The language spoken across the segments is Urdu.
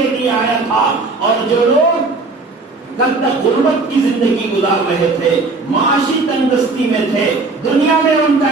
کے لیے آیا تھا، اور جو لوگ کب تک غربت کی زندگی گزار رہے تھے، معاشی تندرستی میں تھے، دنیا میں ان کا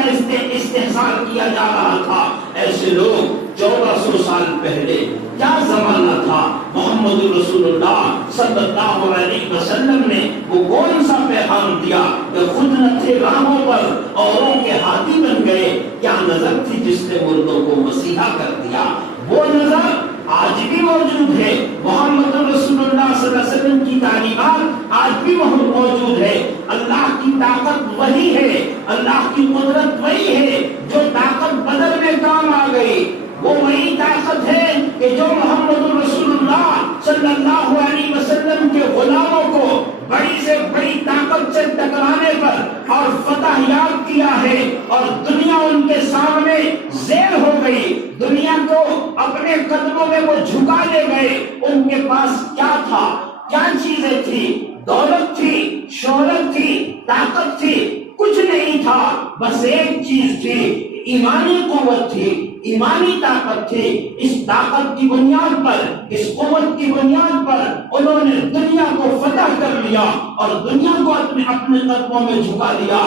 استحصال کیا جا رہا تھا، ایسے لوگ 1400 سال پہلے کیا زمانہ تھا، محمد رسول اللہ صلی اللہ علیہ وسلم نے وہ کون سا پیغام دیا کہ خود نہ تھے راہوں پر، اوروں کے ہاتھی بن گئے؟ کیا نظر تھی جس نے مردوں کو مسیحا کر دیا؟ وہ نظر آج بھی موجود ہے، محمد رسول اللہ صلی اللہ علیہ وسلم کی تعلیمات آج بھی موجود ہے۔ اللہ کی طاقت وہی ہے، اللہ کی قدرت وہی ہے، جو طاقت بدر میں کام آ گئی، وہ وہی طاقت ہے کہ جو محمد رسول اللہ صلی اللہ علیہ وسلم کے غلاموں کو بڑی سے بڑی طاقت سے ٹکرانے پر اور فتح یاب کیا ہے، اور دنیا ان کے سامنے زیر ہو گئی، دنیا کو اپنے قدموں میں وہ جھکا لے گئے۔ ان کے پاس کیا تھا؟ کیا چیزیں تھی؟ دولت تھی، شہرت تھی، طاقت تھی؟ کچھ نہیں تھا، بس ایک چیز تھی، ایمانی قوت تھی، ایمانی طاقت تھی۔ اس طاقت کی بنیاد پر، اس قوت کی بنیاد پر انہوں نے دنیا کو فتح کر لیا اور دنیا کو اپنے قدموں میں جھکا لیا۔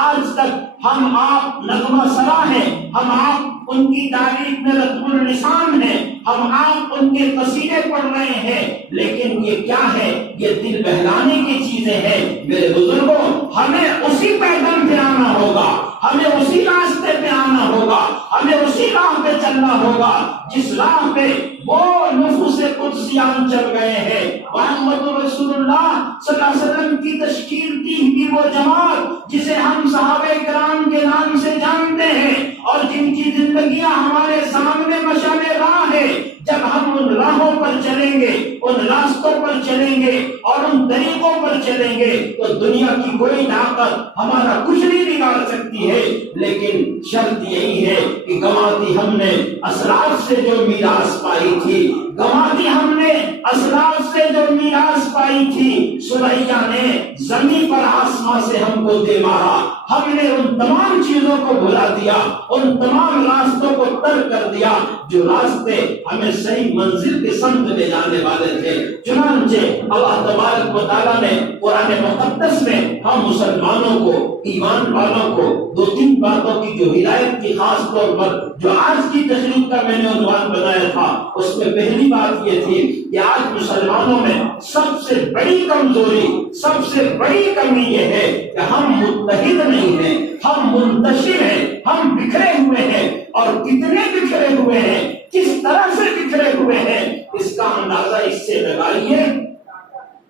آج تک ہم آپ نغمہ سرا ہیں، ہم آپ ان کی تاریخ میں رتب النسان ہیں، ہم آپ ان کے قصیدے پڑھ رہے ہیں، لیکن یہ کیا ہے؟ یہ دل بہلانے کی چیزیں ہیں۔ میرے بزرگوں، ہمیں اسی پیغام پہ آنا ہوگا، ہمیں اسی راستے پہ آنا ہوگا، ہمیں اسی راہ پہ چلنا ہوگا جس راہ پہ وہ نفوس قدسیان چل گئے ہیں۔ محمد رسول اللہ صلی اللہ علیہ وسلم کی تشکیل کی وہ جماعت جسے ہم صحابہ کرام کے نام سے جانتے ہیں اور جن کی زندگیاں ہمارے سامنے مشعل راہ ہے، جب ہم ان راہوں پر چلیں گے، ان راستوں پر چلیں گے اور ان طریقوں پر چلیں گے تو دنیا کی کوئی طاقت ہمارا کچھ نہیں بگاڑ سکتی ہے۔ لیکن شرط یہی ہے کہ گنواتی ہم نے اسلاف سے جو میراث پائی تھی، گنواتی ہم نے اسلاف سے جو میراث پائی تھی، سوریا نے زمین پر آسمان سے ہم کو دے مارا۔ ہم نے ان تمام چیزوں کو بھلا دیا، ان تمام راستوں کو ترک کر دیا جو راستے ہمیں صحیح منزل کی سمت لے جانے والے تھے۔ چنانچہ اللہ تبارک و تعالیٰ نے قرآن مقدس میں ہم مسلمانوں کو، ایمان والوں کو دو تین باتوں کی جو ہدایت کی خاص طور پر جو آج کی تقریب کا میں نے عنوان بنایا تھا، اس میں پہلی بات یہ تھی کہ آج مسلمانوں میں سب سے بڑی کمزوری، سب سے بڑی کمی یہ ہے کہ ہم متحد نہیں ہیں، ہم منتشر ہیں، ہم بکھرے ہوئے ہیں، اور کتنے بکھرے ہوئے ہیں، کس طرح سے بکھرے ہوئے ہیں، اس کا اندازہ اس سے لگائیے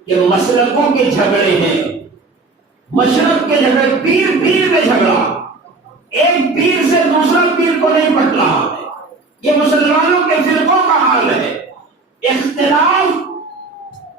کہ مسلکوں کے جھگڑے ہیں، مشرق کے جھگڑے، پیر پیر میں جھگڑا، ایک پیر سے دوسرا پیر کو نہیں پٹ رہا ہے، یہ مسلمانوں کے فرقوں کا حال ہے۔ اختلاف،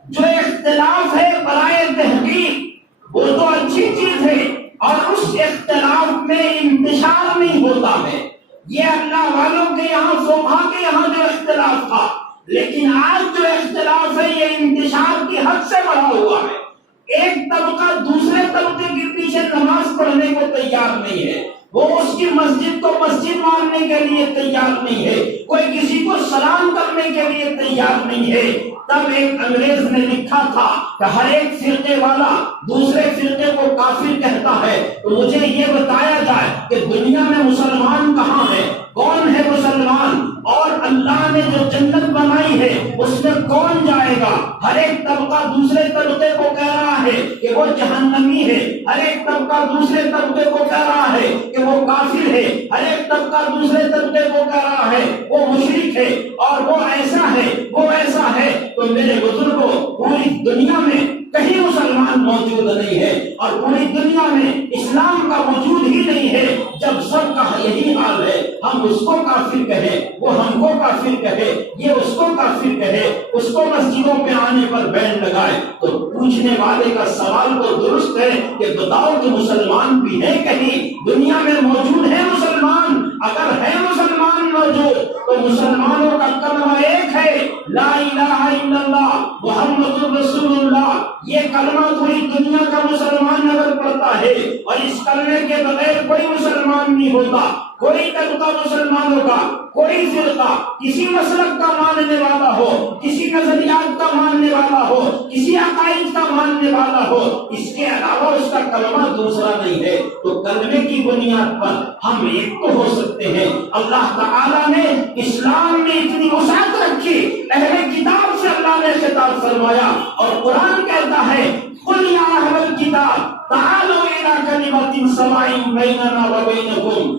جو اختلاف ہے برائے تحقیق وہ تو اچھی چیز ہے، اور اس اختلاف میں انتشار نہیں ہوتا ہے۔ یہ اللہ والوں کے یہاں، فقہا کے یہاں جو اختلاف تھا، لیکن آج جو اختلاف ہے یہ انتشار کی حد سے بڑھا ہوا ہے۔ ایک طبقہ دوسرے طبقے کے پیچھے نماز پڑھنے کو تیار نہیں ہے، وہ اس کی مسجد کو مسجد ماننے کے لیے تیار نہیں ہے، کوئی کسی کو سلام کرنے کے لیے تیار نہیں ہے۔ تب ایک انگریز نے لکھا تھا کہ ہر ایک فرقے والا دوسرے فرقے کو کافر کہتا ہے، تو مجھے یہ بتایا جائے کہ دنیا میں مسلمان کہاں ہے، کون ہے مسلمان، اور اللہ نے جو جنت بنائی ہے اس میں کون جائے گا؟ ہر ایک طبقہ دوسرے طبقے کو کہہ رہا ہے کہ وہ جہنمی ہے، ہر ایک طبقہ دوسرے طبقے کو کہہ رہا ہے کہ وہ کافر ہے، ہر ایک طبقہ دوسرے طبقے کو کہہ رہا ہے وہ مشرک ہے، اور وہ ایسا ہے، وہ ایسا ہے۔ تو میرے بزرگوں، پوری دنیا میں کہیں مسلمان موجود نہیں ہے، اور پوری دنیا میں اسلام کا وجود ہی نہیں ہے۔ جب سب کا یہی حال ہے، ہم اس کو کافر کہیں، وہ ہم کو کافر کہے، یہ اس کو کافر کہے، اس کو مسجدوں پہ آنے پر بین لگائے، تو پوچھنے والے کا سوال تو درست ہے کہ بتاؤ کہ مسلمان بھی ہے کہیں دنیا میں موجود ہے مسلمان؟ اگر ہے مسلمان موجود تو مسلمانوں کا کلمہ ایک ہے، لا الہ الا اللہ محمد رسول اللہ۔ یہ کلمہ پوری دنیا کا مسلمان اگر پڑھتا ہے، اور اس کلمے کے بغیر کوئی مسلمان نہیں ہوتا، کوئی طبقہ مسلمانوں کا، کوئی فرقہ کسی مسلک کا ماننے والا ہو، کسی نظریات کا ماننے والا ہو، کسی عقائد کا ماننے والا ہو، اس کے علاوہ اس کا کلمہ دوسرا نہیں ہے، تو کلمے کی بنیاد پر ہم ایک تو ہو سکتے ہیں۔ اللہ تعالیٰ نے اسلام میں اتنی وسعت رکھی، اہل کتاب سے اللہ نے خطاب فرمایا، اور قرآن کہتا ہے قل یا اہل الکتاب تعالوا الی کلمۃ سواء بیننا وبینکم،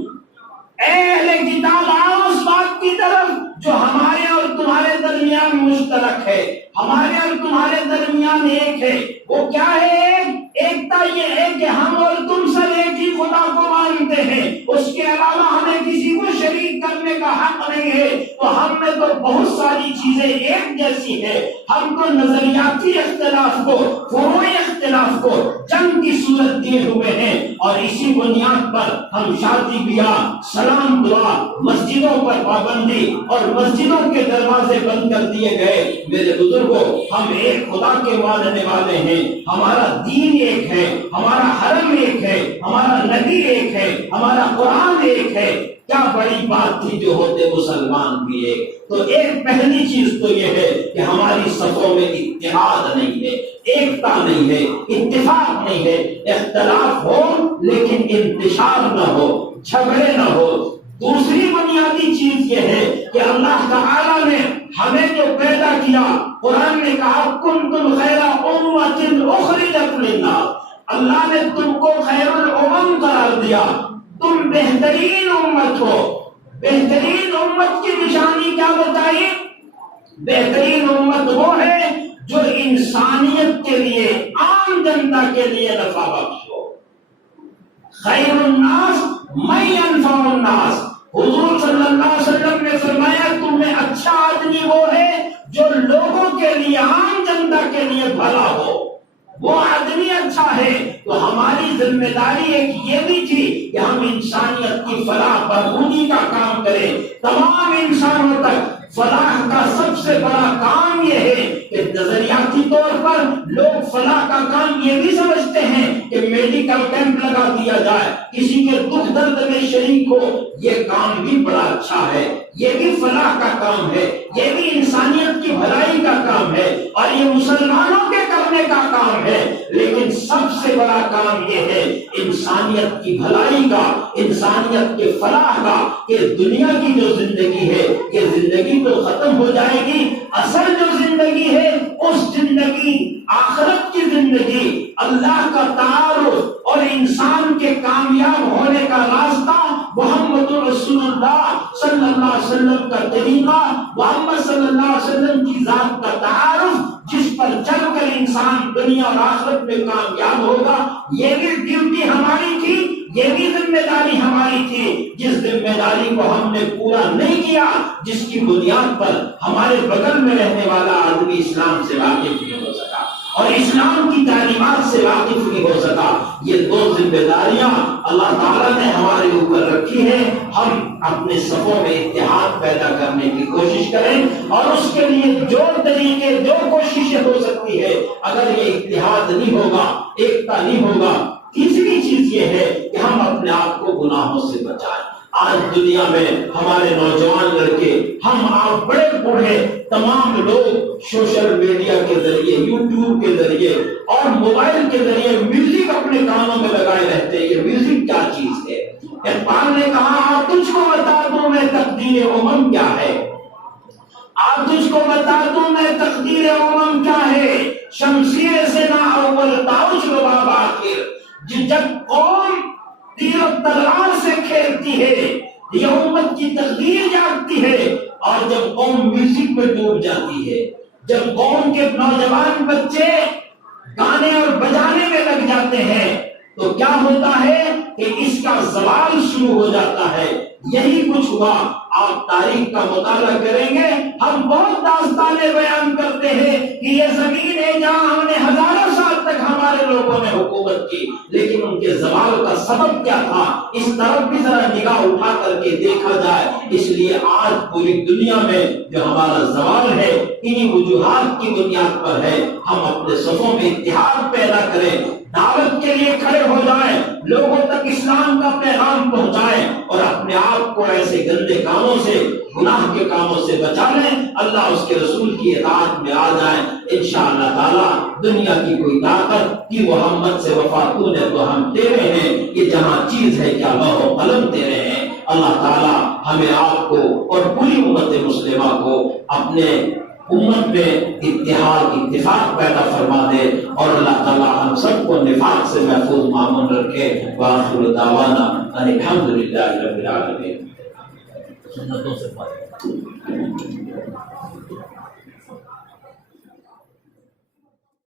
اے اہل کتاب آؤ اس بات کی طرف جو ہمارے اور تمہارے درمیان مشترک ہے، ہمارے اور تمہارے درمیان ایک ہے۔ وہ کیا ہے؟ ایکتا یہ ہے کہ ہم اور تم سب ایک ہی خدا کو مانتے ہیں، اس کے علاوہ ہمیں کسی کو شریک کرنے کا حق نہیں ہے۔ تو ہم میں تو بہت ساری چیزیں ایک جیسی ہے، ہم تو نظریاتی اختلاف کو، فروعی اختلاف کو جنگ کی صورت دیے ہوئے ہیں، اور اسی بنیاد پر ہم شادی بیاہ، سلام دعا، مسجدوں پر پابندی اور مسجدوں کے دروازے بند کر دیے گئے۔ میرے بزرگوں، ہم ایک خدا کے ماننے والے ہیں، ہمارا دین ایک ہے، ہمارا حرم ایک ہے، ہمارا نبی ایک ہے، ہمارا قرآن ایک ہے۔ کیا بڑی بات تھی جو ہوتے مسلمان بھی ایک۔ تو ایک پہلی چیز تو یہ ہے کہ ہماری صفوں میں اتحاد نہیں ہے، ایکتا نہیں ہے، اتفاق نہیں ہے، اختلاف ہو لیکن انتشار نہ ہو، جھگڑے نہ ہو۔ دوسری بنیادی چیز یہ ہے کہ اللہ تعالیٰ نے ہمیں جو پیدا کیا، قرآن نے کہا کنتم خیر امۃ اخرجت للناس، اللہ نے تم کو خیر الامم قرار دیا، تم بہترین امت ہو۔ بہترین امت کی نشانی کیا بتائی؟ بہترین امت وہ ہے جو انسانیت کے لیے، عام جنتا کے لیے نفع بخش ہو۔ خیر الناس من ينفع الناس، حضور صلی اللہ علیہ وسلم نے فرمایا تمہیں اچھا آدمی وہ ہے جو لوگوں کے لیے، عام جنتا کے لیے بھلا ہو، وہ آدمی اچھا ہے۔ تو ہماری ذمہ داری ایک یہ بھی تھی کہ ہم انسانیت کی فلاح بہبودی کا کام کریں، تمام انسانوں تک فلاح کا سب سے بڑا کام یہ ہے کہ نظریاتی طور پر لوگ فلاح کا کام یہ بھی سمجھتے ہیں کہ میڈیکل کیمپ لگا دیا جائے، کسی کے دکھ درد میں شریک ہو، یہ کام بھی بڑا اچھا ہے، یہ بھی فلاح کا کام ہے، یہ بھی انسانیت کی بھلائی کا کام ہے، اور یہ مسلمانوں کے کرنے کا کام ہے۔ لیکن سب سے بڑا کام یہ ہے انسانیت کی بھلائی کا، انسانیت کے فلاح کا، کہ دنیا کی جو زندگی ہے یہ زندگی تو ختم ہو جائے گی، اصل جو زندگی ہے اس زندگی، آخرت کی زندگی، اللہ کا تعارف اور انسان کے کامیاب ہونے کا راستہ محمد رسول اللہ صلی اللہ علیہ وسلم کا طریقہ، محمد صلی اللہ علیہ وسلم کی ذات کا تعارف، جس پر چل کر انسان دنیا اور آخرت میں کامیاب ہوگا۔ یہ بھی ڈیوٹی ہماری تھی، یہ بھی ذمہ داری ہماری تھی، جس ذمہ داری کو ہم نے پورا نہیں کیا، جس کی بنیاد پر ہمارے بغل میں رہنے والا آدمی اسلام سے واقف نہیں ہو سکا اور اسلام کی تعلیمات سے واقف نہیں ہو سکا۔ یہ دو ذمہ داریاں اللہ تعالیٰ نے ہمارے اوپر رکھی ہیں۔ ہم اپنے صفوں میں اتحاد پیدا کرنے کی کوشش کریں، اور اس کے لیے جو طریقے، جو کوششیں ہو سکتی ہے، اگر یہ اتحاد نہیں ہوگا، ایکتا نہیں ہوگا۔ تیسری چیز یہ ہے کہ ہم اپنے آپ کو گناہوں سے بچائیں۔ آج دنیا میں ہمارے نوجوان لڑکے، ہم آپ بڑے بوڑھے، تمام لوگ سوشل میڈیا کے ذریعے، یوٹیوب کے ذریعے اور موبائل کے ذریعے میوزک اپنے کانوں میں لگائے رہتے ہیں۔ یہ میوزک کیا چیز ہے؟ اقبال نے کہا تجھ کو بتا دوں میں تقدیر امم کیا ہے، آپ تجھ کو بتا دوں میں تقدیر امم کیا ہے، شمشیر سے نہ اول تاؤش رباب آخر، جب قوم تیر و تلوار سے کھیلتی ہے یہ امت کی تقدیر جاگتی ہے، اور جب قوم میوزک میں ڈوب جاتی ہے، جب قوم کے نوجوان بچے گانے اور بجانے میں لگ جاتے ہیں، تو کیا ہوتا ہے کہ اس کا زوال شروع ہو جاتا ہے۔ یہی کچھ ہوا۔ آپ تاریخ کا مطالعہ کریں گے، ہم بہت داستانیں بیان کرتے ہیں کہ یہ زمین ہے جہاں ہم نے ہزاروں سال تک ہمارے لوگوں نے حکومت کی، لیکن ان کے زوال کا سبب کیا تھا، اس طرف بھی ذرا نگاہ اٹھا کر کے دیکھا جائے۔ اس لیے آج پوری دنیا میں جو ہمارا زوال ہے انہی وجوہات کی بنیاد پر ہے ہم اپنے صفوں میں اتحاد پیدا کریں، دعوت کے لیے کھڑے ہو جائیں، لوگوں تک اسلام کا پیغام پہنچائیں اور اپنے آپ کو ایسے گندے کاموں سے، گناہ کے کاموں سے بچا لیں، اللہ اس کے رسول کی اطاعت میں آ جائیں۔ انشاءاللہ تعالی دنیا کی کوئی طاقت کہ محمد سے وفا تو نے تو ہم تیرے ہیں، یہ جہاں چیز ہے کیا لوح و قلم تیرے ہیں۔ اللہ تعالی ہمیں آپ کو اور پوری امت مسلمہ کو اپنے امت میں اتحاد اتفاق پیدا فرما دے اور اللہ تعالی ہم سب کو نفاق سے محفوظ معمون رکھے۔ وآخر دعوانا ان الحمد للہ رب العالمین۔